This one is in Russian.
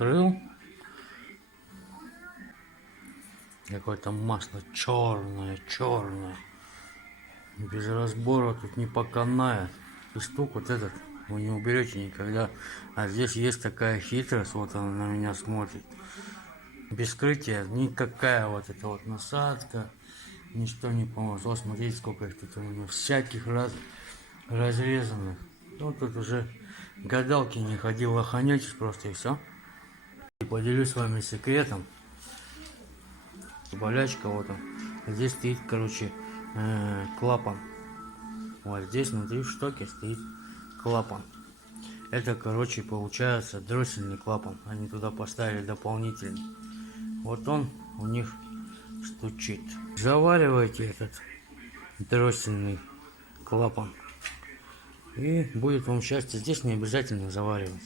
открыл. Какое-то масло черное, черное. Без разбора тут не поканает. И стук вот этот вы не уберете никогда. А здесь есть такая хитрость, вот она на меня смотрит. Без скрытия никакая вот эта вот насадка, ничто не поможет. Вот смотрите, сколько их тут у меня всяких разрезанных. Ну тут уже гадалки не ходил, лоханетесь просто и все. И поделюсь с вами секретом. Болячка вот он. Здесь стоит, короче, клапан. Вот здесь внутри в штоке стоит клапан. Это, короче, получается дроссельный клапан. Они туда поставили дополнительный. Вот он у них стучит. Заваривайте этот дроссельный клапан. И будет вам счастье. Здесь не обязательно заваривать.